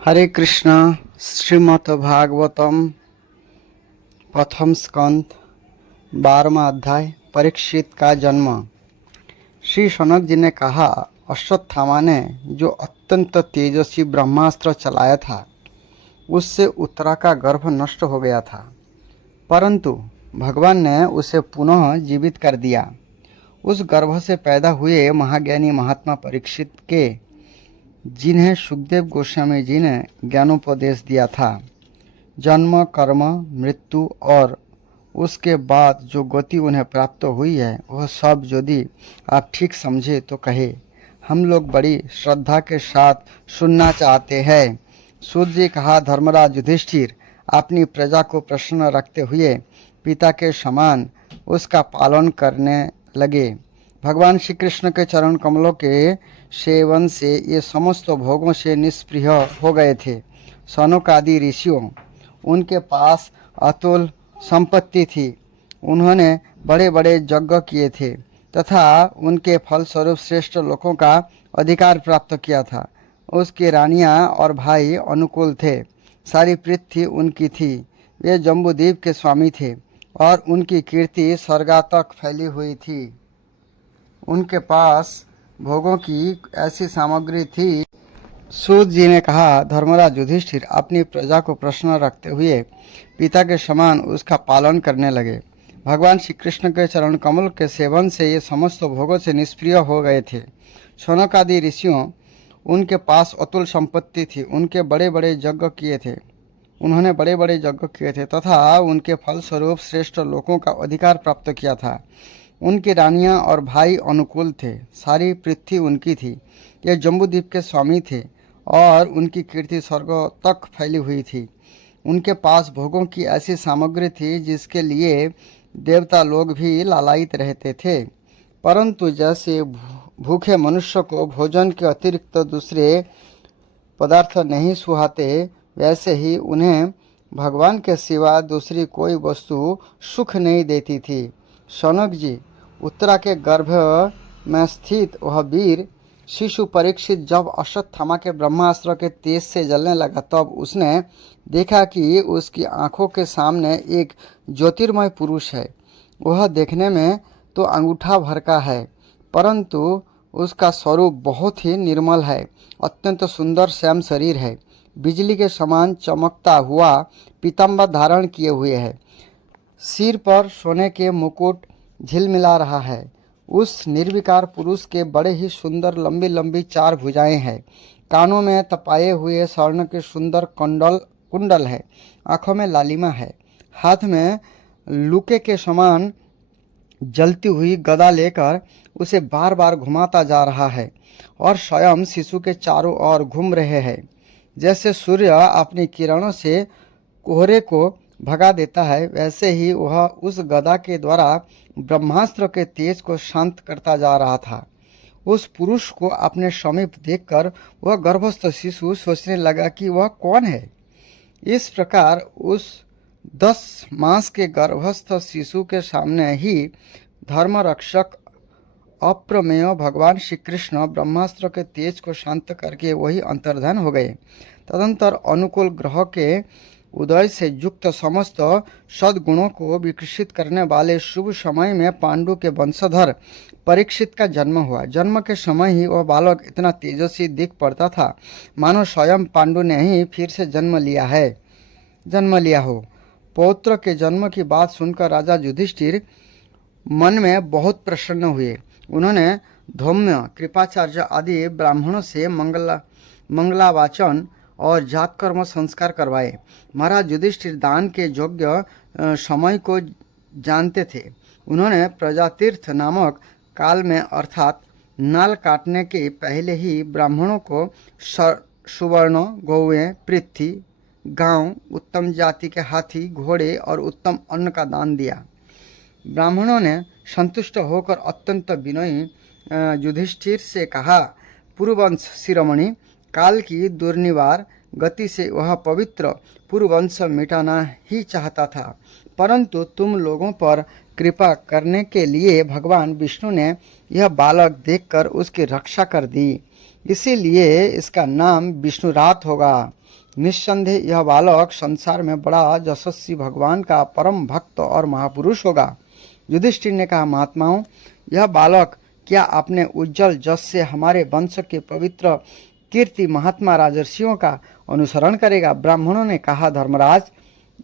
हरे कृष्णा। श्रीमद् भागवतम प्रथम स्कंद 12वां अध्याय। परीक्षित का जन्म। श्री शौनक जी ने कहा, अश्वत्थामा ने जो अत्यंत तेजस्वी ब्रह्मास्त्र चलाया था उससे उत्तरा का गर्भ नष्ट हो गया था, परंतु भगवान ने उसे पुनः जीवित कर दिया। उस गर्भ से पैदा हुए महाज्ञानी महात्मा परीक्षित के, जिन्हें सुखदेव गोस्वामी जी ने ज्ञानोपदेश दिया था, जन्म, कर्म, मृत्यु और उसके बाद जो गति उन्हें प्राप्त हुई है वह सब यदि आप ठीक समझे तो कहे। हम लोग बड़ी श्रद्धा के साथ सुनना चाहते हैं। सूत जी कहा, धर्मराज युधिष्ठिर अपनी प्रजा को प्रसन्न रखते हुए पिता के समान उसका पालन करने लगे। भगवान श्री कृष्ण के चरण कमलों के सेवन से ये समस्त भोगों से निष्प्रिय हो गए थे। सनक आदि ऋषियों, उनके पास अतुल संपत्ति थी। उन्होंने बड़े बड़े यज्ञ किए थे तथा उनके फलस्वरूप श्रेष्ठ लोगों का अधिकार प्राप्त किया था। उसकी रानियां और भाई अनुकूल थे। सारी पृथ्वी उनकी थी। वे जम्बूद्वीप के स्वामी थे और उनकी कीर्ति स्वर्ग तक फैली हुई थी। उनके पास भोगों की ऐसी सामग्री थी। सूत जी ने कहा, धर्मराज युधिष्ठिर अपनी प्रजा को प्रसन्न रखते हुए पिता के समान उसका पालन करने लगे। भगवान श्री कृष्ण के चरण कमल के सेवन से ये समस्त भोगों से निष्प्रिय हो गए थे। शौनक आदि ऋषियों, उनके पास अतुल संपत्ति थी। उनके बड़े बड़े यज्ञ किए थे। उन्होंने बड़े बड़े यज्ञ किए थे तथा उनके फलस्वरूप श्रेष्ठ लोगों का अधिकार प्राप्त किया था। उनकी रानियां और भाई अनुकूल थे। सारी पृथ्वी उनकी थी। ये जम्बूद्वीप के स्वामी थे और उनकी कीर्ति स्वर्ग तक फैली हुई थी। उनके पास भोगों की ऐसी सामग्री थी जिसके लिए देवता लोग भी लालायित रहते थे, परंतु जैसे भूखे मनुष्य को भोजन के अतिरिक्त दूसरे पदार्थ नहीं सुहाते, वैसे ही उन्हें भगवान के सिवा दूसरी कोई वस्तु सुख नहीं देती थी। शौनक जी, उत्तरा के गर्भ में स्थित वह वीर शिशु परीक्षित जब अश्वत्थामा के ब्रह्मास्त्र के तेज से जलने लगा, तब उसने देखा कि उसकी आंखों के सामने एक ज्योतिर्मय पुरुष है। वह देखने में तो अंगूठा भर का है, परंतु उसका स्वरूप बहुत ही निर्मल है। अत्यंत सुंदर श्याम शरीर है। बिजली के समान चमकता हुआ पीताम्बर धारण किए हुए है। सिर पर सोने के मुकुट झिलमिला रहा है। उस निर्विकार पुरुष के बड़े ही सुंदर लंबी लंबी 4 भुजाएं हैं। कानों में तपाए हुए स्वर्ण के सुंदर कुंडल है। आंखों में लालिमा है। हाथ में लुके के समान जलती हुई गदा लेकर उसे बार बार घुमाता जा रहा है और स्वयं शिशु के चारों ओर घूम रहे हैं। जैसे सूर्य अपनी किरणों से कोहरे को भगा देता है, वैसे ही वह उस गदा के द्वारा ब्रह्मास्त्र के तेज को शांत करता जा रहा था। उस पुरुष को अपने समीप देखकर वह गर्भस्थ शिशु सोचने लगा कि वह कौन है। इस प्रकार उस 10 मास के गर्भस्थ शिशु के सामने ही धर्मरक्षक अप्रमेय भगवान श्री कृष्ण ब्रह्मास्त्र के तेज को शांत करके वही अंतर्धान हो गए। तदंतर अनुकूल ग्रह के उदय से युक्त समस्त सद्गुणों को विकसित करने वाले शुभ समय में पांडु के वंशधर परीक्षित का जन्म हुआ। जन्म के समय ही वह बालक इतना तेजस्वी दिख पड़ता था मानो स्वयं पांडु ने ही फिर से जन्म लिया हो। पौत्र के जन्म की बात सुनकर राजा युधिष्ठिर मन में बहुत प्रसन्न हुए। उन्होंने धौम्य, कृपाचार्य आदि ब्राह्मणों से मंगलावाचन और जात कर्म संस्कार करवाए। महाराज युधिष्ठिर दान के योग्य समय को जानते थे। उन्होंने प्रजातीर्थ नामक काल में अर्थात नाल काटने के पहले ही ब्राह्मणों को सुवर्ण, गौएं, पृथ्वी, गांव, उत्तम जाति के हाथी, घोड़े और उत्तम अन्न का दान दिया। ब्राह्मणों ने संतुष्ट होकर अत्यंत विनयी युधिष्ठिर से कहा, पुरुवंश शिरोमणि, काल की दुर्निवार गति से वह पवित्र पुरुवंश मिटाना ही चाहता था, परंतु तुम लोगों पर कृपा करने के लिए भगवान विष्णु ने यह बालक देखकर उसकी रक्षा कर दी। इसीलिए इसका नाम विष्णुरात होगा। निस्संदेह यह बालक संसार में बड़ा यशस्वी भगवान का परम भक्त और महापुरुष होगा। युधिष्ठिर ने कहा, महात्माओं, यह बालक क्या अपने उज्जवल जस से हमारे वंश के पवित्र कीर्ति महात्मा राजर्षियों का अनुसरण करेगा? ब्राह्मणों ने कहा, धर्मराज,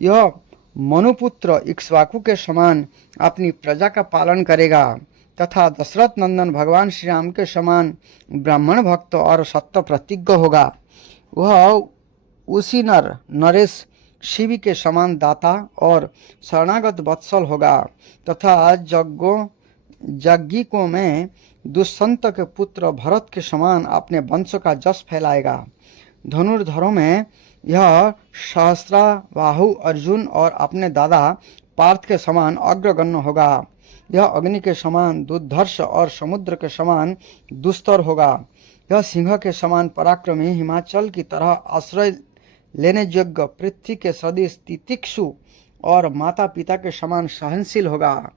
यह मनुपुत्र इक्ष्वाकु के समान अपनी प्रजा का पालन करेगा तथा दशरथ नंदन भगवान श्री राम के समान ब्राह्मण भक्त और सत्य प्रतिज्ञ होगा। वह उसी नरेश शिवी के समान दाता और शरणागत वत्सल होगा तथा यज्ञिकों में दुष्यंत के पुत्र भरत के समान अपने वंश का जस फैलाएगा। धनुर्धरों में यह सहस्राबाहु अर्जुन और अपने दादा पार्थ के समान अग्रगण्य होगा। यह अग्नि के समान दुर्धर्ष और समुद्र के समान दुस्तर होगा। यह सिंह के समान पराक्रमी, हिमाचल की तरह आश्रय लेने योग्य, पृथ्वी के सदृश तितिक्षु और माता पिता के समान सहनशील होगा।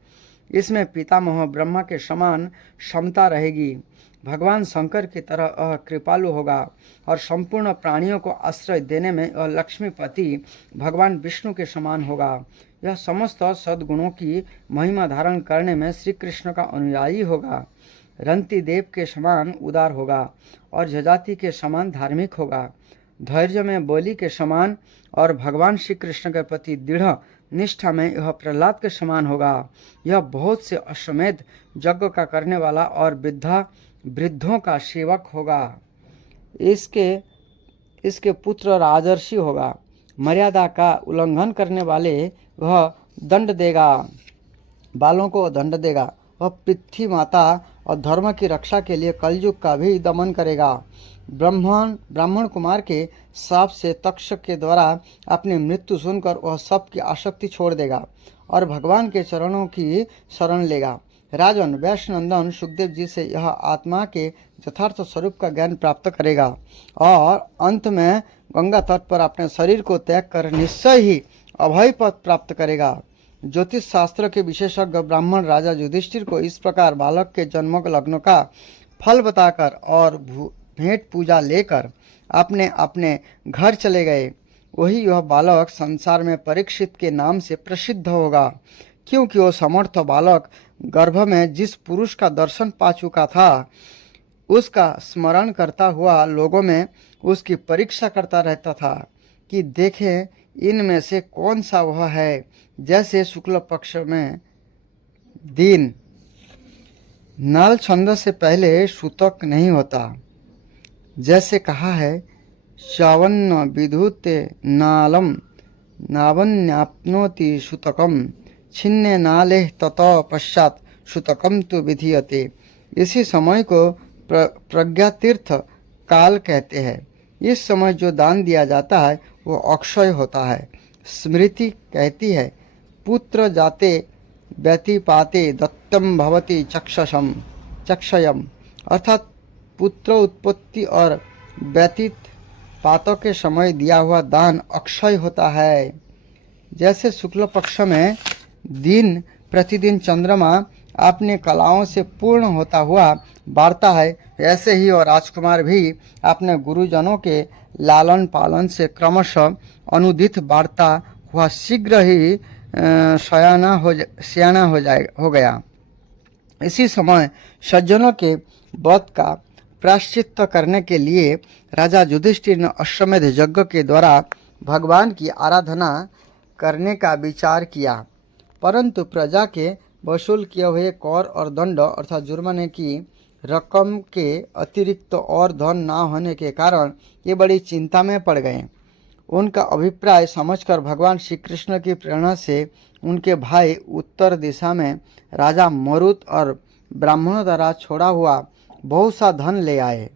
इसमें पितामह ब्रह्मा के समान क्षमता रहेगी। भगवान शंकर की तरह कृपालु होगा और संपूर्ण प्राणियों को आश्रय देने में लक्ष्मीपति भगवान विष्णु के समान होगा। यह समस्त सद्गुणों की महिमा धारण करने में श्री कृष्ण का अनुयायी होगा। रंती देव के समान उदार होगा और जजाति के समान धार्मिक होगा। धैर्य में बोली के समान और भगवान श्री कृष्ण के प्रति दृढ़ निष्ठा में यह प्रहलाद के समान होगा। यह बहुत से अश्वमेध यज्ञ का करने वाला और वृद्धों का सेवक होगा। इसके पुत्र राजर्षि होगा। मर्यादा का उल्लंघन करने वाले वह दंड देगा, बालों को दंड देगा। वह पृथ्वी माता और धर्म की रक्षा के लिए कलयुग का भी दमन करेगा। ब्राह्मण कुमार के शाप से तक्षक के द्वारा अपनी मृत्यु सुनकर वह सबकी आसक्ति छोड़ देगा और भगवान के चरणों की शरण लेगा। राजन, वैश्यनंदन सुखदेव जी से यह आत्मा के यथार्थ स्वरूप का ज्ञान प्राप्त करेगा और अंत में गंगा तट पर अपने शरीर को त्याग कर निश्चय ही अभय पद प्राप्त करेगा। ज्योतिष शास्त्र के विशेषज्ञ ब्राह्मण राजा युधिष्ठिर को इस प्रकार बालक के जन्म लग्न का फल बताकर और भेंट पूजा लेकर अपने अपने घर चले गए। वही यह बालक संसार में परीक्षित के नाम से प्रसिद्ध होगा, क्योंकि वह समर्थ बालक गर्भ में जिस पुरुष का दर्शन पा चुका था उसका स्मरण करता हुआ लोगों में उसकी परीक्षा करता रहता था कि देखें इनमें से कौन सा वह है। जैसे शुक्ल पक्ष में दिन नल छंद से पहले सूतक नहीं होता, जैसे कहा है, चावन्न विधुते नालम नावन्याप्नोति सूतकम छिन्ने नाले तत पश्चात सूतकम तो विधीयते। इसी समय को प्रज्ञातीर्थ काल कहते हैं। इस समय जो दान दिया जाता है वो अक्षय होता है। स्मृति कहती है, पुत्र जाते व्यतिपाते दत्तम भवति चक्षयम, अर्थात पुत्र उत्पत्ति और व्यतीत पातों के समय दिया हुआ दान अक्षय होता है। जैसे शुक्ल पक्ष में दिन प्रतिदिन चंद्रमा अपने कलाओं से पूर्ण होता हुआ बढ़ता है, ऐसे ही और राजकुमार भी अपने गुरुजनों के लालन पालन से क्रमशः अनुदित बढ़ता हुआ शीघ्र ही सियाना हो गया। इसी समय सज्जनों के वध का प्रायश्चित्त करने के लिए राजा युधिष्ठिर ने अश्वमेध यज्ञ के द्वारा भगवान की आराधना करने का विचार किया, परंतु प्रजा के वसूल किए हुए कर और दंड अर्थात जुर्माने की रकम के अतिरिक्त और धन न होने के कारण ये बड़ी चिंता में पड़ गए। उनका अभिप्राय समझकर भगवान श्री कृष्ण की प्रेरणा से उनके भाई उत्तर दिशा में राजा मरुत और ब्राह्मणों द्वारा छोड़ा हुआ बहुत सा धन ले आए।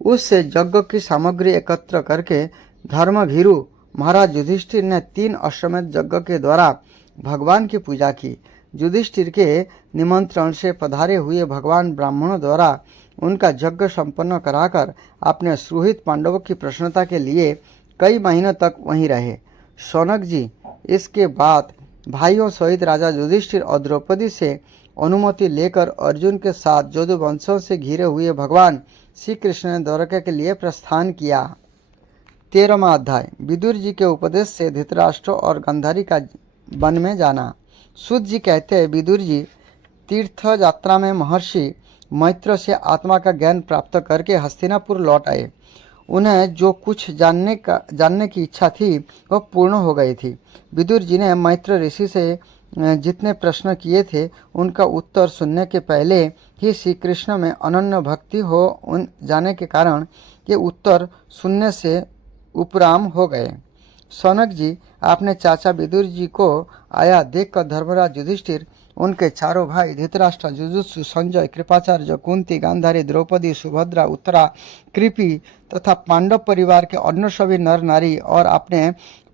उससे यज्ञ की सामग्री एकत्र करके धर्मभीरु महाराज युधिष्ठिर ने 3 अश्वमेध यज्ञ के द्वारा भगवान की पूजा की। युधिष्ठिर के निमंत्रण से पधारे हुए भगवान ब्राह्मणों द्वारा उनका यज्ञ संपन्न कराकर अपने सुहृद पांडवों की प्रसन्नता के लिए कई महीनों तक वहीं रहे। शौनक जी, इसके बाद भाइयों सहित राजा युधिष्ठिर और द्रौपदी से अनुमति लेकर अर्जुन के साथ यदुवंशों से घिरे हुए भगवान श्री कृष्ण ने द्वारका के लिए प्रस्थान किया। 13वां अध्याय। विदुर जी के उपदेश से धृतराष्ट्र और गांधारी का वन में जाना। सूत जी कहते हैं, विदुर जी तीर्थ यात्रा में महर्षि मैत्र से आत्मा का ज्ञान प्राप्त करके हस्तिनापुर लौट आए। उन्हें जो कुछ जानने की इच्छा थी वह पूर्ण हो गई थी। विदुर जी ने मैत्र ऋषि से जितने प्रश्न किए थे उनका उत्तर सुनने के पहले ही श्री कृष्ण में अनन्य भक्ति हो उन जाने के कारण ये उत्तर सुनने से उपराम हो गए। सौनक जी, आपने चाचा विदुर जी को आया देखकर धर्मराज युधिष्ठिर, उनके चारों भाई धृतराष्ट्र, जुजुत्सु, संजय, कृपाचार्य, कुंती, गांधारी, द्रौपदी, सुभद्रा, उत्तरा, कृपि तथा पांडव परिवार के अन्य सभी नर नारी और अपने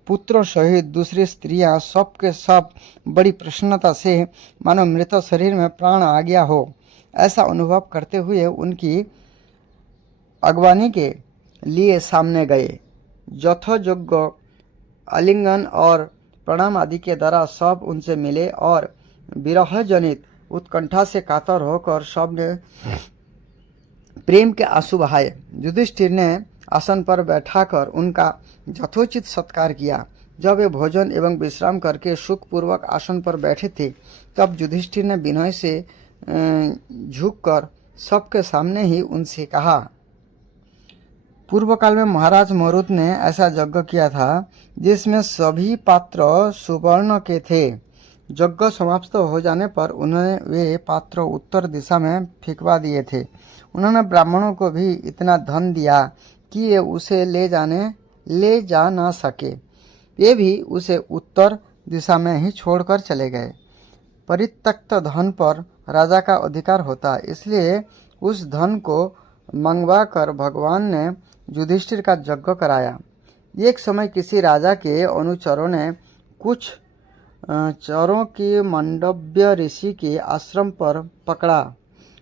पुत्रों सहित दूसरी स्त्रियां सब के सब बड़ी प्रसन्नता से मानो मृत शरीर में प्राण आ गया हो ऐसा अनुभव करते हुए उनकी अगवानी के लिए सामने गए। यथोयोग्य आलिंगन और प्रणाम आदि के द्वारा सब उनसे मिले और विरह जनित उत्कंठा से कातर होकर सब ने प्रेम के आंसू बहाए। युधिष्ठिर ने आसन पर बैठाकर उनका यथोचित सत्कार किया। जब वे भोजन एवं विश्राम करके सुखपूर्वक आसन पर बैठे थे तब युधिष्ठिर ने विनय से झुककर सबके सामने ही उनसे कहा, पूर्व काल में महाराज मरुत ने ऐसा यज्ञ किया था जिसमें सभी पात्र सुवर्ण के थे। यज्ञ समाप्त हो जाने पर उन्होंने वे पात्र उत्तर दिशा में फेंकवा दिए थे। उन्होंने ब्राह्मणों को भी इतना धन दिया कि ये उसे ले जा ना सके। ये भी उसे उत्तर दिशा में ही छोड़कर चले गए। परित्यक्त धन पर राजा का अधिकार होता, इसलिए उस धन को मंगवा कर भगवान ने युधिष्ठिर का यज्ञ कराया। एक समय किसी राजा के अनुचरों ने कुछ चोरों की मांडव्य ऋषि के आश्रम पर पकड़ा।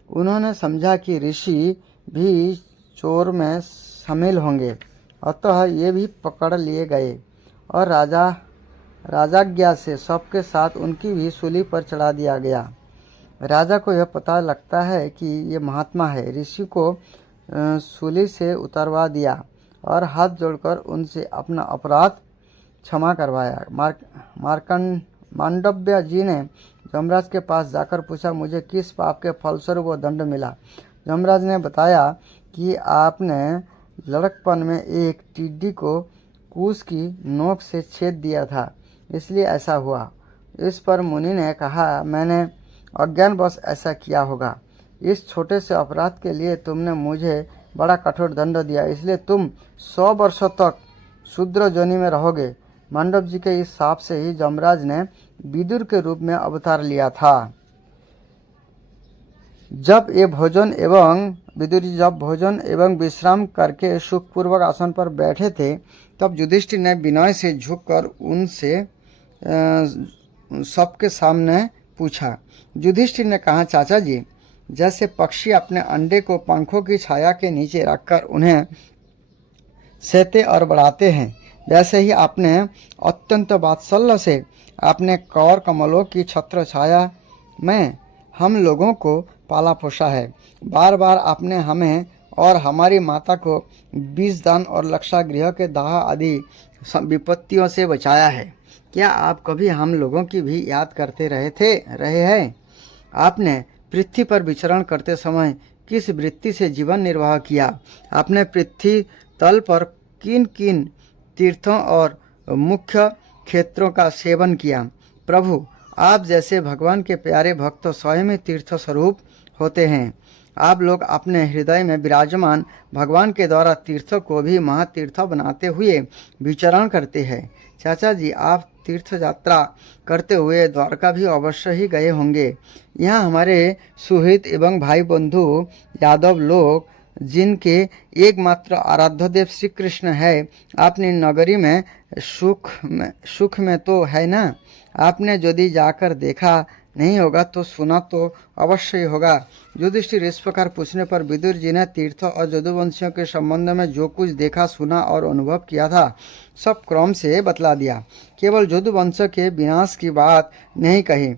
उन्होंने समझा कि ऋषि भी चोर में शामिल होंगे, अतः ये भी पकड़ लिए गए और राजाज्ञा से सबके साथ उनकी भी सूली पर चढ़ा दिया गया। राजा को यह पता लगता है कि ये महात्मा है। ऋषि को सूली से उतरवा दिया और हाथ जोड़कर उनसे अपना अपराध क्षमा करवाया। मांडव्य जी ने यमराज के पास जाकर पूछा, मुझे किस पाप के फलस्वरूप वो दंड मिला। यमराज ने बताया कि आपने लड़कपन में एक टिड्डी को कूस की नोक से छेद दिया था, इसलिए ऐसा हुआ। इस पर मुनि ने कहा, मैंने अज्ञानवश ऐसा किया होगा। इस छोटे से अपराध के लिए तुमने मुझे बड़ा कठोर दंड दिया, इसलिए तुम 100 वर्षों तक शूद्र जोनि में रहोगे। मांडव जी के इस शाप से ही यमराज ने विदुर के रूप में अवतार लिया था। जब विदुर जी जब भोजन एवं विश्राम करके सुखपूर्वक आसन पर बैठे थे तब युधिष्ठिर ने विनय से झुककर उनसे सबके सामने पूछा। युधिष्ठिर ने कहा, चाचा जी, जैसे पक्षी अपने अंडे को पंखों की छाया के नीचे रखकर उन्हें सहते और बढ़ाते हैं, वैसे ही आपने अत्यंत वात्सल्य से अपने कौर कमलों की छत्र छाया में हम लोगों को पाला पोसा है। बार बार आपने हमें और हमारी माता को बीज दान और लक्षागृह के दाह आदि विपत्तियों से बचाया है। क्या आप कभी हम लोगों की भी याद करते रहे हैं? आपने पृथ्वी पर विचरण करते समय किस वृत्ति से जीवन निर्वाह किया? आपने पृथ्वी तल पर किन किन तीर्थों और मुख्य क्षेत्रों का सेवन किया? प्रभु, आप जैसे भगवान के प्यारे भक्त स्वयं ही तीर्थ स्वरूप होते हैं। आप लोग अपने हृदय में विराजमान भगवान के द्वारा तीर्थ को भी महातीर्थ बनाते हुए विचरण करते हैं। चाचा जी, आप तीर्थ यात्रा करते हुए द्वारका भी अवश्य ही गए होंगे। यहाँ हमारे सुहृद एवं भाई बंधु यादव लोग, जिनके एकमात्र आराध्य देव श्री कृष्ण है, अपनी नगरी में सुख में तो है ना? आपने यदि जाकर देखा नहीं होगा तो सुना तो अवश्य ही होगा। युधिष्ठिर इस प्रकार पूछने पर विदुर जी ने तीर्थ और यदुवंशियों के संबंध में जो कुछ देखा, सुना और अनुभव किया था सब क्रम से बतला दिया। केवल यदुवंश के विनाश की बात नहीं कही।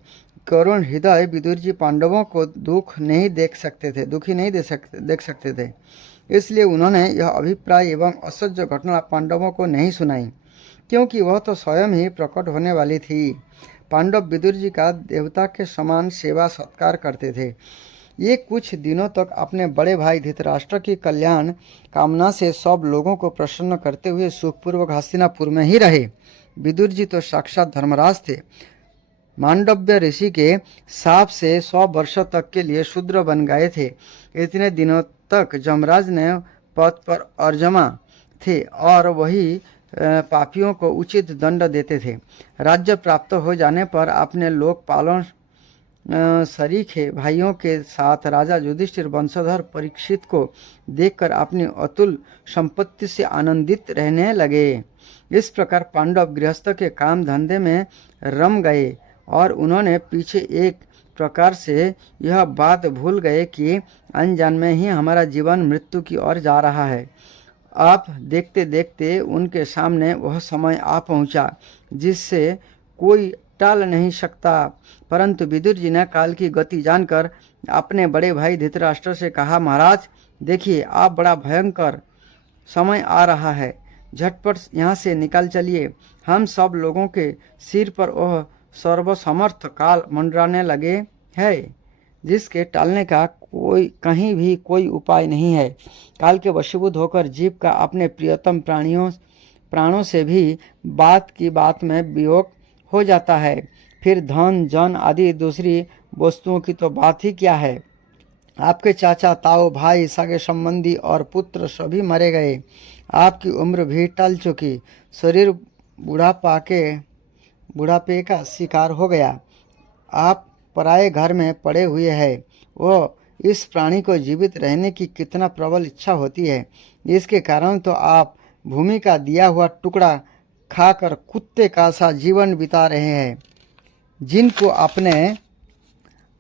करुण हृदय विदुर जी पांडवों को दुखी नहीं देख सकते थे। इसलिए उन्होंने यह अभिप्राय एवं असह्य घटना पांडवों को नहीं सुनाई, क्योंकि वह तो स्वयं ही प्रकट होने वाली थी। पांडव विदुर जी का देवता के समान सेवा सत्कार करते थे। ये कुछ दिनों तक अपने बड़े भाई धृतराष्ट्र की कल्याण कामना से सब लोगों को प्रसन्न करते हुए सुखपूर्वक हस्तिनापुर में ही रहे। विदुर जी तो साक्षात धर्मराज थे। मांडव्य ऋषि के शाप से 100 वर्षों तक के लिए शूद्र बन गए थे। इतने दिनों तक जमराज ने पद पर अर्जमा थे और वही पापियों को उचित दंड देते थे। राज्य प्राप्त हो जाने पर अपने लोकपालों सरीखे भाइयों के साथ राजा युधिष्ठिर वंशधर परीक्षित को देखकर अपनी अतुल संपत्ति से आनंदित रहने लगे। इस प्रकार पांडव गृहस्थ के काम धंधे में रम गए और उन्होंने पीछे एक प्रकार से यह बात भूल गए कि अनजान में ही हमारा जीवन मृत्यु की ओर जा रहा है। आप देखते देखते उनके सामने वह समय आ पहुंचा जिससे कोई टाल नहीं सकता। परंतु विदुर जी ने काल की गति जानकर अपने बड़े भाई धृतराष्ट्र से कहा, महाराज देखिए, आप बड़ा भयंकर समय आ रहा है, झटपट यहाँ से निकल चलिए। हम सब लोगों के सिर पर वह सर्वसमर्थ काल मंडराने लगे है, जिसके टालने का कहीं भी कोई उपाय नहीं है। काल के वशीभूत होकर जीव का अपने प्रियतम प्राणों से भी बात की बात में वियोग हो जाता है। फिर धन जन आदि दूसरी वस्तुओं की तो बात ही क्या है। आपके चाचा ताऊ भाई सगे संबंधी और पुत्र सभी मरे गए। आपकी उम्र भी टल चुकी, शरीर बुढ़ापे का शिकार हो गया। आप पराये घर में पड़े हुए हैं। वो इस प्राणी को जीवित रहने की कितना प्रबल इच्छा होती है। इसके कारण तो आप भूमि का दिया हुआ टुकड़ा खाकर कुत्ते का सा जीवन बिता रहे हैं। जिनको आपने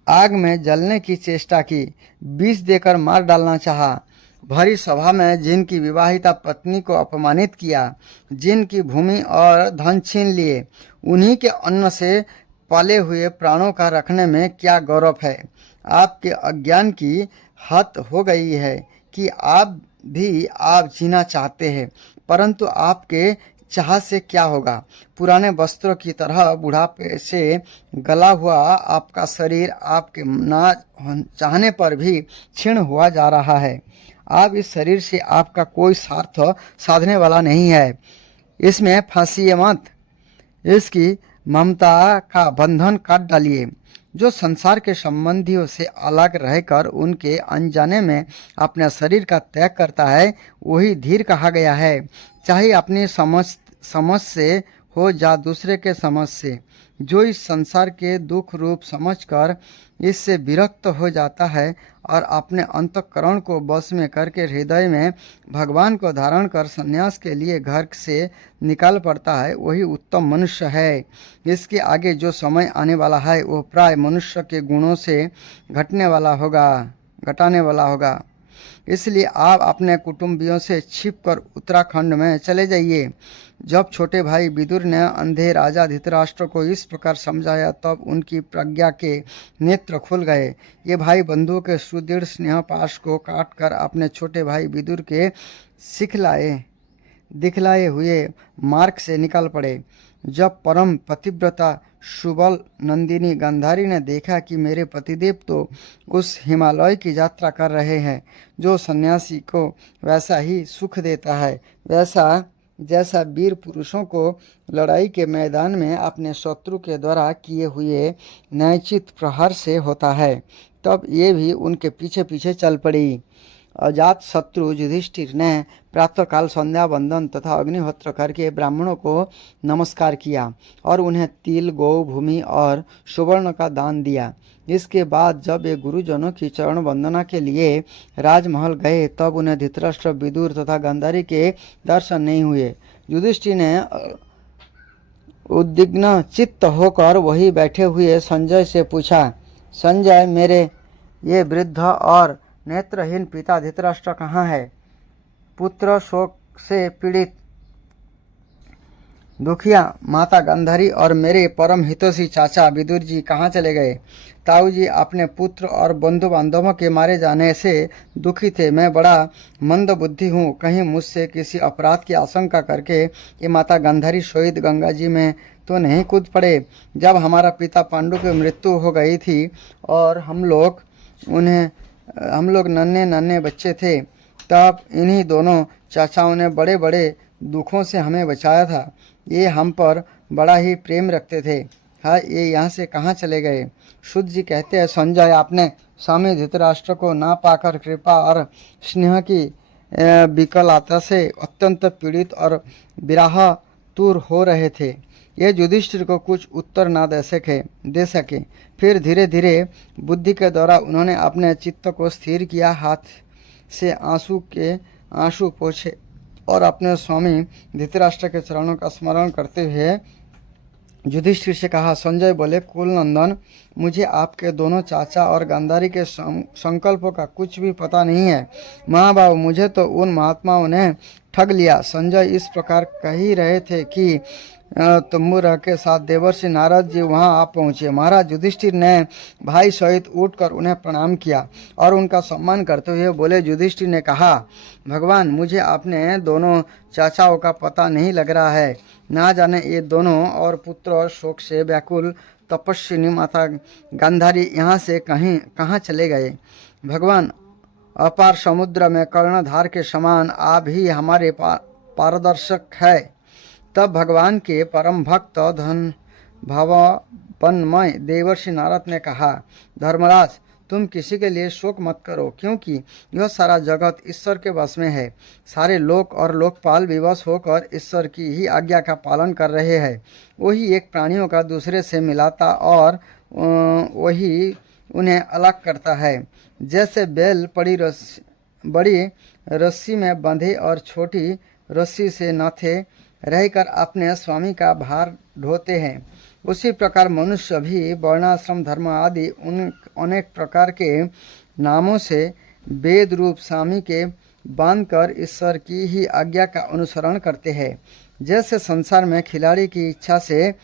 आग में जलने की चेष्टा की, विष देकर मार डालना चाहा, भरी सभा में जिनकी विवाहिता पत्नी को अपमानित किया, जिनकी भूमि और धन छीन लिए, उन्हीं के अन्न से पाले हुए प्राणों का रखने में क्या गौरव है। आपके अज्ञान की हद हो गई है कि आप जीना चाहते हैं, परंतु आपके चाह से क्या होगा। पुराने वस्त्रों की तरह बुढ़ापे से गला हुआ आपका शरीर आपके ना चाहने पर भी क्षीण हुआ जा रहा है। आप इस शरीर से आपका कोई स्वार्थ साधने वाला नहीं है। इसमें फंसिए मत, इसकी ममता का बंधन काट डालिए। जो संसार के संबंधियों से अलग रहकर उनके अनजाने में अपने शरीर का त्याग करता है, वही धीर कहा गया है। चाहे अपनी समझ से हो या दूसरे के समझ से। जो इस संसार के दुख रूप समझकर इससे विरक्त हो जाता है और अपने अंतःकरण को बस में करके हृदय में भगवान को धारण कर संन्यास के लिए घर से निकाल पड़ता है, वही उत्तम मनुष्य है। इसके आगे जो समय आने वाला है वो प्राय मनुष्य के गुणों से घटाने वाला होगा। इसलिए आप अपने कुटुंबियों से छिपकर उत्तराखंड में चले जाइए। जब छोटे भाई विदुर ने अंधे राजा धृतराष्ट्र को इस प्रकार समझाया, तब उनकी प्रज्ञा के नेत्र खुल गए। ये भाई बंधुओं के सुदृढ़ स्नेह पाश को काटकर अपने छोटे भाई विदुर के दिखलाए हुए मार्ग से निकल पड़े। जब परम पतिव्रता सुबल नंदिनी गांधारी ने देखा कि मेरे पतिदेव तो उस हिमालय की यात्रा कर रहे हैं जो सन्यासी को वैसा ही सुख देता है, जैसा वीर पुरुषों को लड़ाई के मैदान में अपने शत्रु के द्वारा किए हुए न्यायोचित प्रहार से होता है, तब ये भी उनके पीछे पीछे चल पड़ी। अजात शत्रु युधिष्ठिर ने प्रातःकाल संध्या वंदन तथा अग्निहोत्र करके ब्राह्मणों को नमस्कार किया और उन्हें तिल, गौ, भूमि और सुवर्ण का दान दिया। इसके बाद जब वे गुरुजनों की चरण वंदना के लिए राजमहल गए, तब उन्हें धृतराष्ट्र, विदुर तथा गांधारी के दर्शन नहीं हुए। युधिष्ठिर ने उद्विग्न चित्त होकर वही बैठे हुए संजय से पूछा, संजय, मेरे ये वृद्ध और नेत्रहीन पिता धृतराष्ट्र कहाँ है? पुत्र शोक से पीड़ित दुखिया माता गांधारी और मेरे परम हितैषी चाचा विदुर जी कहाँ चले गए? ताऊ जी अपने पुत्र और बंधु बांधवों के मारे जाने से दुखी थे। मैं बड़ा मंद बुद्धि हूँ, कहीं मुझसे किसी अपराध की आशंका करके ये माता गांधारी शहीद गंगा जी में तो नहीं कूद पड़े? जब हमारा पिता पांडु की मृत्यु हो गई थी और हम लोग नन्हे नन्हे बच्चे थे, तब इन्हीं दोनों चाचाओं ने बड़े बड़े दुखों से हमें बचाया था। ये हम पर बड़ा ही प्रेम रखते थे। हाँ, ये यहाँ से कहाँ चले गए? शुद्ध जी कहते हैं, संजय आपने स्वामी धृतराष्ट्र को ना पाकर कृपा और स्नेह की विकलता से अत्यंत पीड़ित और विरहातुर हो रहे थे। ये युधिष्ठिर को कुछ उत्तर ना दे सके। फिर धीरे धीरे बुद्धि के द्वारा उन्होंने अपने चित्त को स्थिर किया, हाथ से आंसू पोंछे और अपने स्वामी धृतराष्ट्र के चरणों का स्मरण करते हुए युधिष्ठिर से कहा। संजय बोले, कुल नंदन, मुझे आपके दोनों चाचा और गांधारी के संकल्पों का कुछ भी पता नहीं है। महाबाबू, मुझे तो उन महात्माओं ने ठग लिया। संजय इस प्रकार कह ही रहे थे कि तंबूरा के साथ देवर्षि नारद जी वहां आ पहुंचे। महाराज युधिष्ठिर ने भाई सहित उठकर उन्हें प्रणाम किया और उनका सम्मान करते हुए बोले। युधिष्ठिर ने कहा, भगवान, मुझे अपने दोनों चाचाओं का पता नहीं लग रहा है। ना जाने ये दोनों और पुत्र शोक से व्याकुल तपस्विनी माता गांधारी यहाँ से कहाँ चले गए? भगवान, अपार समुद्र में कर्णधार के समान आप ही हमारे पारदर्शक है। तब भगवान के परम भक्त धन भावनमय देवर्षि नारद ने कहा, धर्मराज, तुम किसी के लिए शोक मत करो, क्योंकि यह सारा जगत ईश्वर के वश में है। सारे लोक और लोकपाल विवश होकर ईश्वर की ही आज्ञा का पालन कर रहे हैं। वही एक प्राणियों का दूसरे से मिलाता और वही उन्हें अलग करता है। जैसे बैल बड़ी रस्सी में बंधे और छोटी रस्सी से नाथे रहकर अपने स्वामी का भार ढोते हैं, उसी प्रकार मनुष्य भी वर्णाश्रम धर्म आदि उन अनेक प्रकार के नामों से वेद रूप स्वामी के बांधकर ईश्वर की ही आज्ञा का अनुसरण करते हैं। जैसे संसार में खिलाड़ी की इच्छा से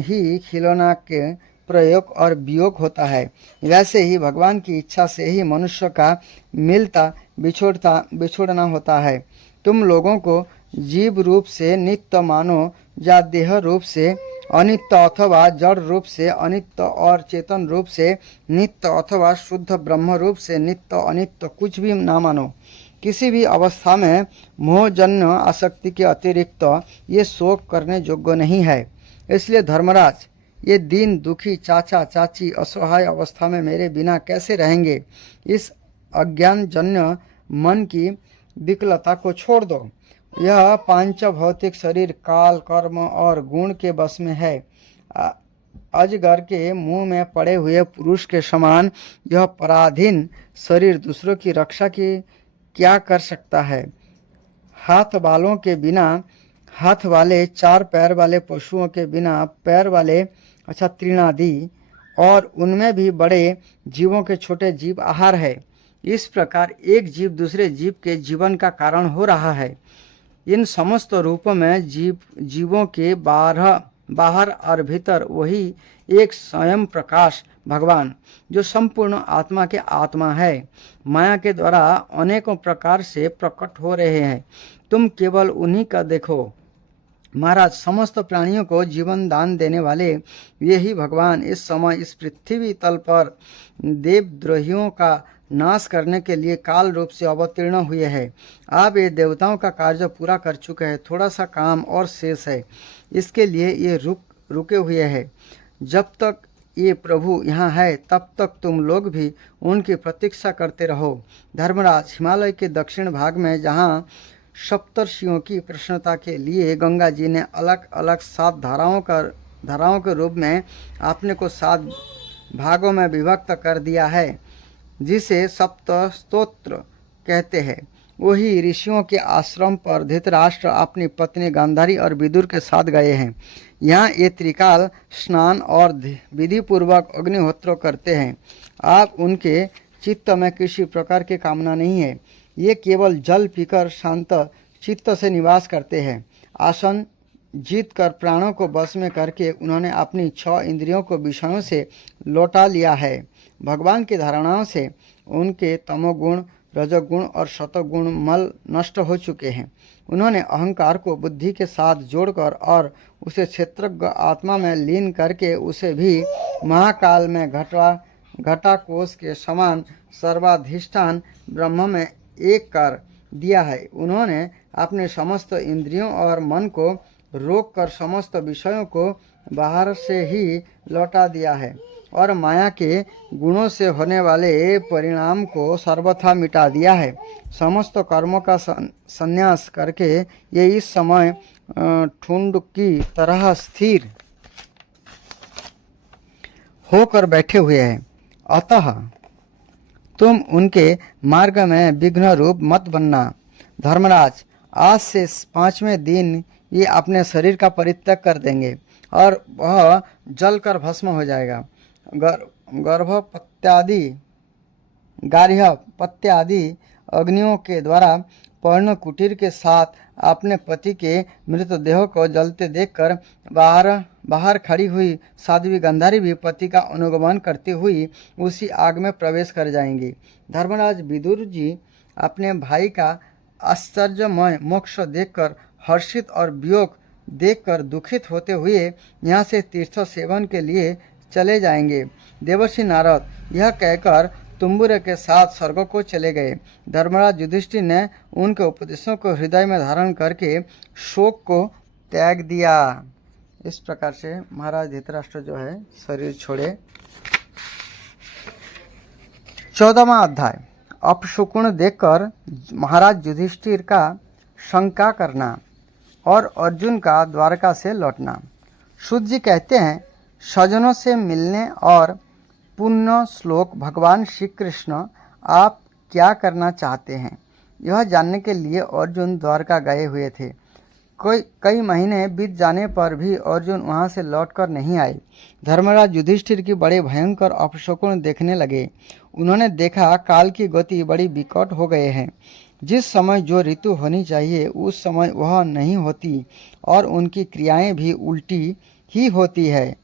ही खिलौना के प्रयोग और वियोग होता है, वैसे ही भगवान की इच्छा से ही मनुष्य का मिलता बिछोड़ना होता है। तुम लोगों को जीव रूप से नित्य मानो या देह रूप से अनित्य अथवा जड़ रूप से अनित्य और चेतन रूप से नित्य अथवा शुद्ध ब्रह्म रूप से नित्य अनित्य कुछ भी ना मानो। किसी भी अवस्था में मोहजन्य आसक्ति के अतिरिक्त ये शोक करने योग्य नहीं है। इसलिए धर्मराज, ये दीन दुखी चाचा चाची असहाय अवस्था में मेरे बिना कैसे रहेंगे? इस अज्ञानजन्य मन की विकलता को छोड़ दो। यह पांच भौतिक शरीर काल कर्म और गुण के बस में है। अजगर के मुंह में पड़े हुए पुरुष के समान यह पराधीन शरीर दूसरों की रक्षा की क्या कर सकता है? हाथ वाले चार पैर वाले पशुओं के बिना पैर वाले तृणादि और उनमें भी बड़े जीवों के छोटे जीव आहार है। इस प्रकार एक जीव दूसरे जीव के जीवन का कारण हो रहा है। इन समस्त रूपों में जीवों के बाहर और भीतर वही एक स्वयं प्रकाश भगवान, जो संपूर्ण आत्मा के आत्मा है, माया के द्वारा अनेकों प्रकार से प्रकट हो रहे हैं। तुम केवल उन्हीं का देखो। महाराज, समस्त प्राणियों को जीवन दान देने वाले यही भगवान इस समय इस पृथ्वी तल पर देवद्रोहियों का नाश करने के लिए काल रूप से अवतीर्ण हुए हैं। आप ये देवताओं का कार्य पूरा कर चुके हैं। थोड़ा सा काम और शेष है, इसके लिए ये रुके हुए हैं। जब तक ये प्रभु यहाँ है तब तक तुम लोग भी उनकी प्रतीक्षा करते रहो। धर्मराज, हिमालय के दक्षिण भाग में जहाँ सप्तर्षियों की प्रसन्नता के लिए गंगा जी ने अलग अलग 7 धाराओं के रूप में अपने को 7 भागों में विभक्त कर दिया है, जिसे सप्त स्तोत्र कहते हैं, वही ऋषियों के आश्रम पर धृतराष्ट्र अपनी पत्नी गांधारी और विदुर के साथ गए हैं। यहाँ ये त्रिकाल स्नान और विधि पूर्वक अग्निहोत्र करते हैं। आप उनके चित्त में किसी प्रकार की कामना नहीं है। ये केवल जल पीकर शांत चित्त से निवास करते हैं। आसन जीत कर प्राणों को बस में करके उन्होंने अपनी 6 इंद्रियों को विषयों से लौटा लिया है। भगवान की धारणाओं से उनके तमोगुण, रजोगुण और सतोगुण मल नष्ट हो चुके हैं। उन्होंने अहंकार को बुद्धि के साथ जोड़कर और उसे क्षेत्रज्ञ आत्मा में लीन करके उसे भी महाकाल में घटाकोश के समान सर्वाधिष्ठान ब्रह्म में एक कर दिया है। उन्होंने अपने समस्त इंद्रियों और मन को रोक कर समस्त विषयों को बाहर से ही लौटा दिया है और माया के गुणों से होने वाले परिणाम को सर्वथा मिटा दिया है। समस्त कर्मों का संन्यास करके ये इस समय ठुंड की तरह स्थिर होकर बैठे हुए हैं। अतः तुम उनके मार्ग में विघ्न रूप मत बनना। धर्मराज, आज से 5वें दिन ये अपने शरीर का परित्याग कर देंगे और वह जलकर भस्म हो जाएगा। गार्हपत्यादि अग्नियों के द्वारा पर्ण कुटीर के साथ अपने पति के मृतदेह को जलते देखकर बाहर खड़ी हुई साध्वी गांधारी भी पति का अनुगमन करती हुई उसी आग में प्रवेश कर जाएंगी। धर्मराज, विदुर जी अपने भाई का आश्चर्यमय मोक्ष देखकर हर्षित और वियोग देखकर दुखित होते हुए यहाँ से तीर्थ सेवन के लिए चले जाएंगे। देवर्षि नारद यह कहकर तुम्बुर के साथ स्वर्ग को चले गए। धर्मराज युधिष्ठिर ने उनके उपदेशों को हृदय में धारण करके शोक को त्याग दिया। इस प्रकार से महाराज धृतराष्ट्र जो है शरीर छोड़े। 14वां अध्याय। अपशकुन देखकर महाराज युधिष्ठिर का शंका करना और अर्जुन का द्वारका से लौटना। सूत जी कहते हैं, स्वजनों से मिलने और पुण्य श्लोक भगवान श्री कृष्ण आप क्या करना चाहते हैं, यह जानने के लिए अर्जुन द्वारका गए हुए थे। कई महीने बीत जाने पर भी अर्जुन वहां से लौटकर नहीं आए। धर्मराज युधिष्ठिर की बड़े भयंकर अपशकुन देखने लगे। उन्होंने देखा काल की गति बड़ी विकट हो गए हैं। जिस समय जो ऋतु होनी चाहिए उस समय वह नहीं होती और उनकी क्रियाएं भी उल्टी ही होती है।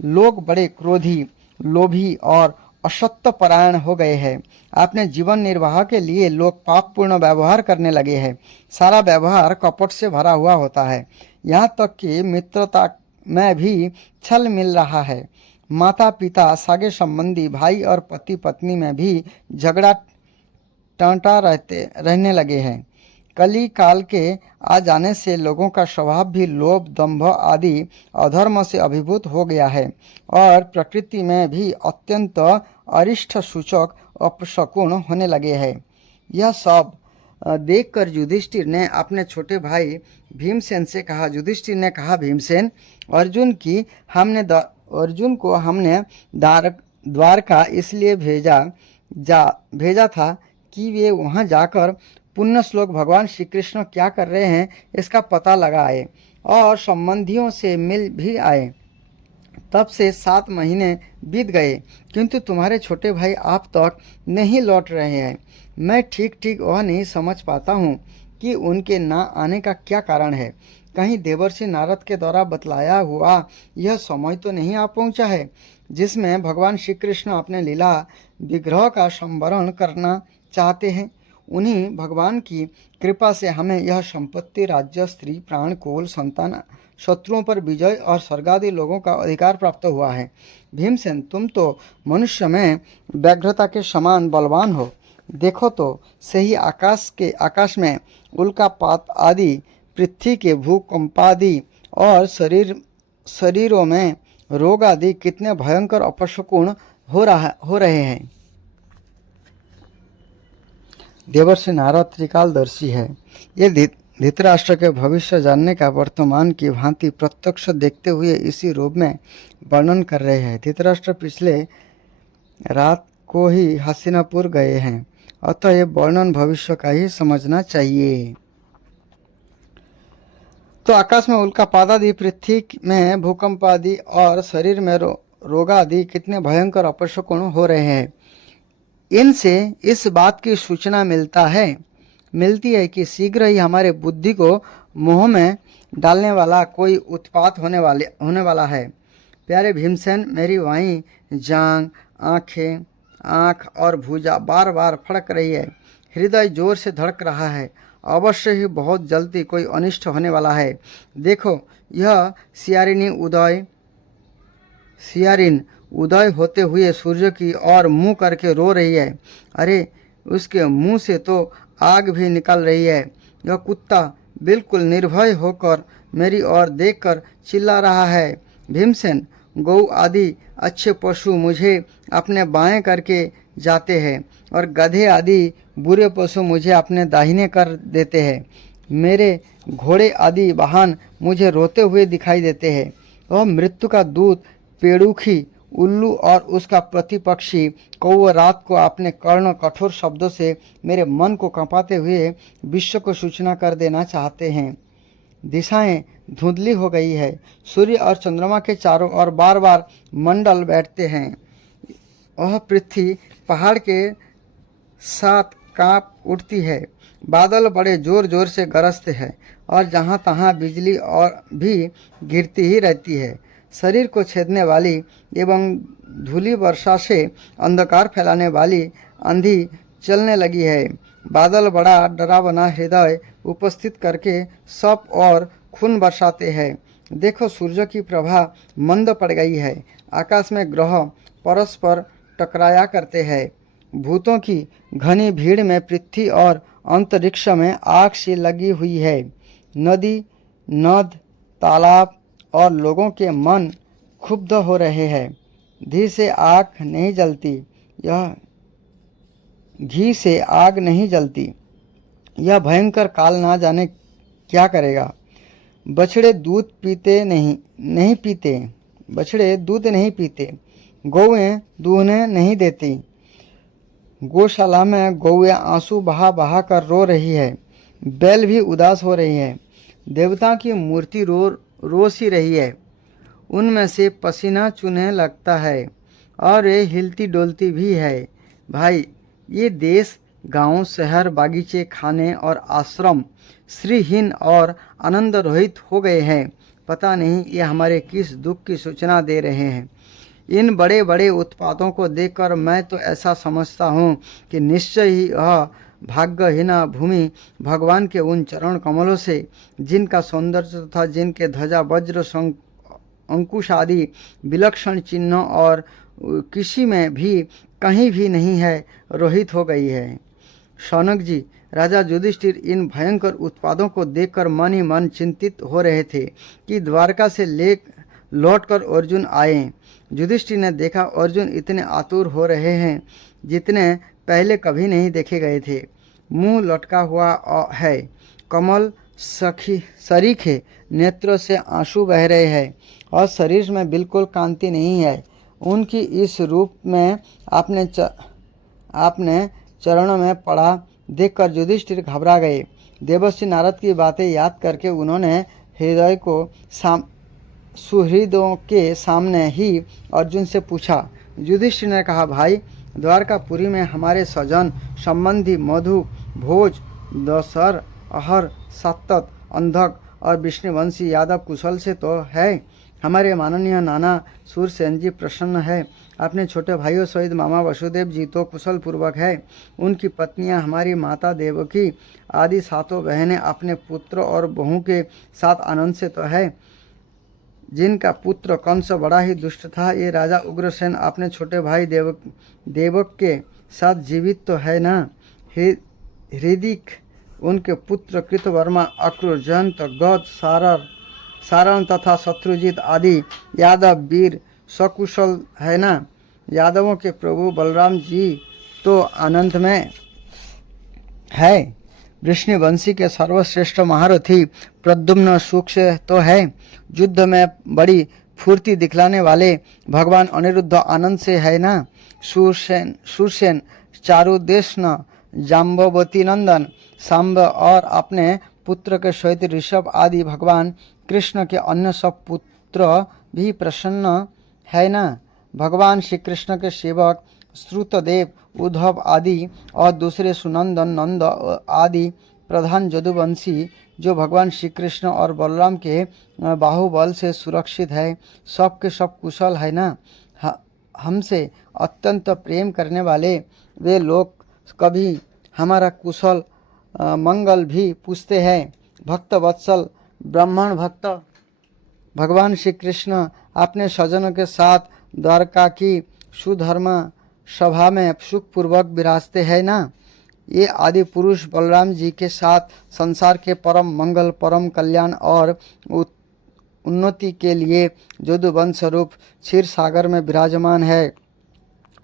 लोग बड़े क्रोधी, लोभी और असत्य परायण हो गए हैं। अपने जीवन निर्वाह के लिए लोग पापपूर्ण व्यवहार करने लगे हैं। सारा व्यवहार कपट से भरा हुआ होता है। यहाँ तक कि मित्रता में भी छल मिल रहा है। माता पिता, सागे संबंधी, भाई और पति पत्नी में भी झगड़ा टांटा रहने लगे हैं। कली काल के आ जाने से लोगों का स्वभाव भी लोभ, दंभ आदि अधर्म से अभिभूत हो गया है और प्रकृति में भी अत्यंत अरिष्ट सूचक अपशकुन होने लगे हैं। यह सब देखकर युधिष्ठिर ने अपने छोटे भाई भीमसेन से कहा। युधिष्ठिर ने कहा, भीमसेन, अर्जुन को हमने द्वारका इसलिए भेजा था कि वे वहां जाकर पुण्य श्लोक भगवान श्री कृष्ण क्या कर रहे हैं इसका पता लगाए और संबंधियों से मिल भी आए। तब से 7 महीने बीत गए किंतु तुम्हारे छोटे भाई आप तक नहीं लौट रहे हैं। मैं ठीक वह नहीं समझ पाता हूँ कि उनके ना आने का क्या कारण है। कहीं देवर्षि नारद के द्वारा बतलाया हुआ यह समय तो नहीं आ पहुँचा है जिसमें भगवान श्री कृष्ण अपने लीला विग्रह का संवरण करना चाहते हैं। उन्हीं भगवान की कृपा से हमें यह संपत्ति, राज्य, स्त्री, प्राण, कुल, संतान, शत्रुओं पर विजय और स्वर्गादि लोगों का अधिकार प्राप्त हुआ है। भीमसेन, तुम तो मनुष्य में व्याघ्रता के समान बलवान हो। देखो तो सही आकाश में उल्कापात आदि, पृथ्वी के भूकंपादि और शरीरों में रोग आदि कितने भयंकर अपशकुन हो रहे हैं। देवर्षि नारद त्रिकालदर्शी है। ये धृतराष्ट्र के भविष्य जानने का वर्तमान की भांति प्रत्यक्ष देखते हुए इसी रूप में वर्णन कर रहे हैं। धृतराष्ट्र पिछले रात को ही हस्तिनापुर गए हैं, अतः ये वर्णन भविष्य का ही समझना चाहिए। तो आकाश में उल्कापात आदि, पृथ्वी में भूकंप आदि और शरीर में रोग आदि कितने भयंकर अपशकुन हो रहे हैं। इनसे इस बात की सूचना मिलती है कि शीघ्र ही हमारे बुद्धि को मुंह में डालने वाला कोई उत्पात होने वाला है। प्यारे भीमसेन, मेरी वाई जांग, आँख और भुजा बार बार फड़क रही है। हृदय जोर से धड़क रहा है। अवश्य ही बहुत जल्दी कोई अनिष्ट होने वाला है। देखो, यह सियारिन उदय होते हुए सूर्य की ओर मुंह करके रो रही है। अरे, उसके मुंह से तो आग भी निकल रही है। यह कुत्ता बिल्कुल निर्भय होकर मेरी ओर देखकर चिल्ला रहा है। भीमसेन, गौ आदि अच्छे पशु मुझे अपने बाएं करके जाते हैं और गधे आदि बुरे पशु मुझे अपने दाहिने कर देते हैं। मेरे घोड़े आदि वाहन मुझे रोते हुए दिखाई देते हैं। वह मृत्यु का दूत पेड़ुखी उल्लू और उसका प्रतिपक्षी कौवा रात को अपने कर्ण कठोर शब्दों से मेरे मन को कंपाते हुए विश्व को सूचना कर देना चाहते हैं। दिशाएं धुंधली हो गई है। सूर्य और चंद्रमा के चारों ओर बार बार मंडल बैठते हैं। वह पृथ्वी पहाड़ के साथ कांप उठती है। बादल बड़े जोर जोर से गरजते हैं और जहाँ तहाँ बिजली और भी गिरती ही रहती है। शरीर को छेदने वाली एवं धूली वर्षा से अंधकार फैलाने वाली आंधी चलने लगी है। बादल बड़ा डरावना हृदय उपस्थित करके सब और खून बरसाते हैं। देखो, सूर्य की प्रभा मंद पड़ गई है। आकाश में ग्रह परस्पर टकराया करते हैं। भूतों की घनी भीड़ में पृथ्वी और अंतरिक्ष में आग सी लगी हुई है। नदी, नद, तालाब और लोगों के मन क्षुब्ध हो रहे हैं। घी से आग नहीं जलती। यह भयंकर काल ना जाने क्या करेगा। बछड़े दूध नहीं पीते। गौएं दूहने नहीं देती। गौशाला में गौएं आंसू बहा बहा कर रो रही है। बैल भी उदास हो रही है। देवता की मूर्ति रो सी रही है। उनमें से पसीना चूने लगता है और ये हिलती डोलती भी है। भाई, ये देश, गांव, शहर, बागीचे, खाने और आश्रम श्रीहीन और आनंद रहित हो गए हैं। पता नहीं ये हमारे किस दुख की सूचना दे रहे हैं। इन बड़े बड़े उत्पादों को देखकर मैं तो ऐसा समझता हूँ कि निश्चय ही यह भाग्यहीना भूमि भगवान के उन चरण कमलों से, जिनका सौंदर्य तथा जिनके ध्वजा वज्र अंकुश आदि विलक्षण चिन्ह और किसी में भी कहीं भी नहीं है, रोहित हो गई है। शौनक जी, राजा युधिष्ठिर इन भयंकर उत्पादों को देखकर मन ही मन चिंतित हो रहे थे कि द्वारका से लौटकर अर्जुन आए। युधिष्ठिर ने देखा अर्जुन इतने आतुर हो रहे हैं जितने पहले कभी नहीं देखे गए थे। मुंह लटका हुआ है, कमल सरीखे नेत्रों से आंसू बह रहे हैं और शरीर में बिल्कुल कांति नहीं है। उनकी इस रूप में आपने चरणों में पड़ा देखकर युधिष्ठिर घबरा गए। देवर्षि नारद की बातें याद करके उन्होंने हृदय को सुहृदों के सामने ही अर्जुन से पूछा। युधिष्ठिर ने कहा, भाई, द्वारकापुरी में हमारे स्वजन संबंधी मधु, भोज, दशर, अहर, सत्तत, अंधक और विष्णुवंशी यादव कुशल से तो है। हमारे माननीय नाना सूरसेन जी प्रसन्न है। अपने छोटे भाइयों सहित मामा वसुदेव जी तो कुशल पूर्वक है। उनकी पत्नियां हमारी माता देवकी आदि सातों बहनें अपने पुत्र और बहू के साथ आनंद से तो है। जिनका पुत्र कंस बड़ा ही दुष्ट था, ये राजा उग्रसेन अपने छोटे भाई देवक के साथ जीवित तो है ना। हृदिक उनके पुत्र कृतवर्मा, अक्रूर, जयंत, गौद, सारण तथा शत्रुजित आदि यादव वीर सकुशल है ना। यादवों के प्रभु बलराम जी तो आनंद में है। वृष्णिवंशी के सर्वश्रेष्ठ महारथी प्रद्युम्न सुख से तो है। युद्ध में बड़ी फुर्ती दिखलाने वाले भगवान अनिरुद्ध आनंद से है ना। सुरसेन, चारुदेशन, जाम्बवती नंदन, सांब और अपने पुत्र के सहित ऋषभ आदि भगवान कृष्ण के अन्य सब पुत्र भी प्रसन्न है ना। भगवान श्री कृष्ण के सेवक श्रुतदेव, उद्धव आदि और दूसरे सुनंदन, नंद आदि प्रधान जदुवंशी जो भगवान श्री कृष्ण और बलराम के बाहुबल से सुरक्षित है, सब के सब कुशल है ना। हमसे अत्यंत प्रेम करने वाले वे लोग कभी हमारा कुशल मंगल भी पूछते हैं। भक्त वत्सल ब्राह्मण भक्त भगवान श्री कृष्ण अपने स्वजनों के साथ द्वारका की सुधर्म सभा में सुखपूर्वक विराजते हैं ना। ये आदि पुरुष बलराम जी के साथ संसार के परम मंगल, परम कल्याण और उन्नति के लिए जदुवंश स्वरूप क्षीर सागर में विराजमान है।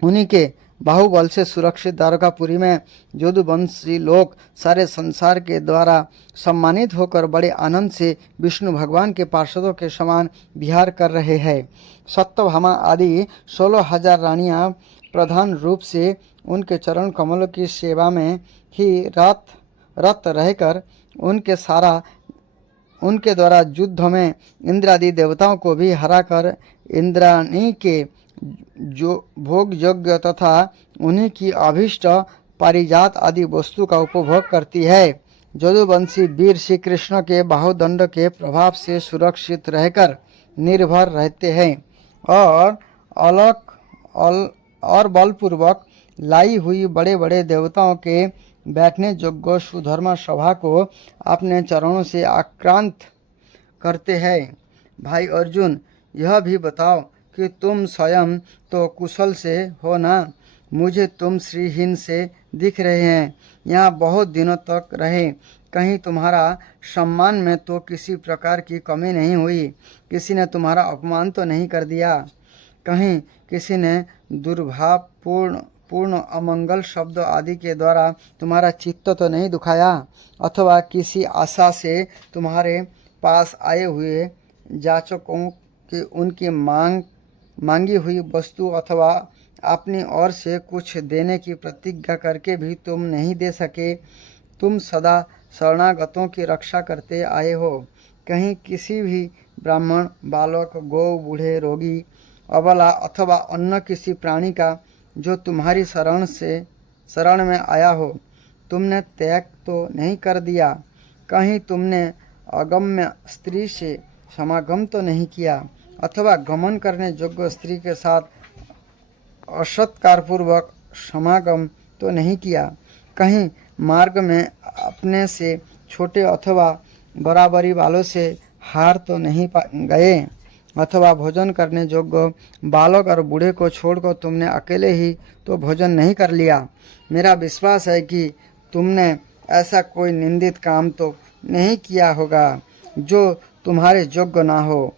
उन्हीं के बाहुबल से सुरक्षित द्वारकापुरी में जदुवंशी लोग सारे संसार के द्वारा सम्मानित होकर बड़े आनंद से विष्णु भगवान के पार्षदों के समान विहार कर रहे हैं। सत्यभामा आदि 16,000 रानियां प्रधान रूप से उनके चरण कमलों की सेवा में ही रत रहकर उनके द्वारा युद्ध में इंद्रादि देवताओं को भी हराकर इंद्राणी के जो भोग योग्य तथा उन्हीं की अभीष्ट पारिजात आदि वस्तु का उपभोग करती है। जदुवंशी वीर श्री कृष्ण के बाहुदंड के प्रभाव से सुरक्षित रहकर निर्भर रहते हैं और बलपूर्वक लाई हुई बड़े बड़े देवताओं के बैठने योग्य सुधर्मा सभा को अपने चरणों से आक्रांत करते हैं। भाई अर्जुन, यह भी बताओ कि तुम स्वयं तो कुशल से हो ना। मुझे तुम श्रीहीन से दिख रहे हैं। यहाँ बहुत दिनों तक रहे, कहीं तुम्हारा सम्मान में तो किसी प्रकार की कमी नहीं हुई, किसी ने तुम्हारा अपमान तो नहीं कर दिया, कहीं किसी ने दुर्भावपूर्ण अमंगल शब्द आदि के द्वारा तुम्हारा चित्त तो नहीं दुखाया, अथवा किसी आशा से तुम्हारे पास आए हुए जाचकों की उनकी मांगी हुई वस्तु अथवा अपनी ओर से कुछ देने की प्रतिज्ञा करके भी तुम नहीं दे सके। तुम सदा शरणागतों की रक्षा करते आए हो। कहीं किसी भी ब्राह्मण, बालक, गौ, बूढ़े, रोगी, अबला अथवा अन्य किसी प्राणी का जो तुम्हारी शरण में आया हो, तुमने त्याग तो नहीं कर दिया। कहीं तुमने अगम्य स्त्री से समागम तो नहीं किया, अथवा गमन करने योग्य स्त्री के साथ असत्कारपूर्वक समागम तो नहीं किया। कहीं मार्ग में अपने से छोटे अथवा बराबरी वालों से हार तो नहीं गए, अथवा भोजन करने योग्य बालक और बूढ़े को छोड़कर तुमने अकेले ही तो भोजन नहीं कर लिया। मेरा विश्वास है कि तुमने ऐसा कोई निंदित काम तो नहीं किया होगा जो तुम्हारे योग्य ना हो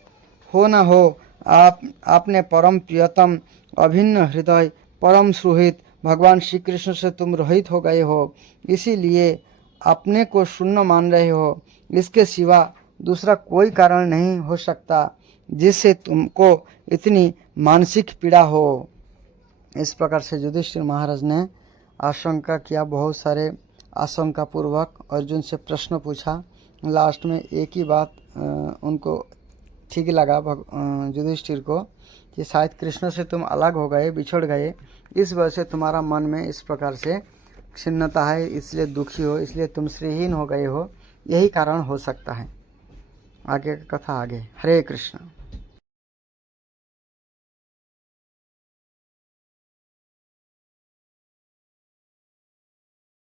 न हो। आपने परम प्रियतम, अभिन्न हृदय, परम सुहृद भगवान श्री कृष्ण से तुम रहित हो गए हो, इसीलिए अपने को शून्य मान रहे हो। इसके सिवा दूसरा कोई कारण नहीं हो सकता जिससे तुमको इतनी मानसिक पीड़ा हो। इस प्रकार से युधिष्ठिर महाराज ने आशंका किया, बहुत सारे आशंका पूर्वक अर्जुन से प्रश्न पूछा। लास्ट में एक ही बात उनको ठीक लगा युधिष्ठिर को कि शायद कृष्ण से तुम अलग हो गए, बिछड़ गए, इस वजह से तुम्हारा मन में इस प्रकार से खिन्नता है, इसलिए दुखी हो, इसलिए तुम श्रीहीन हो गए हो, यही कारण हो सकता है। आगे का कथा आगे। हरे कृष्ण।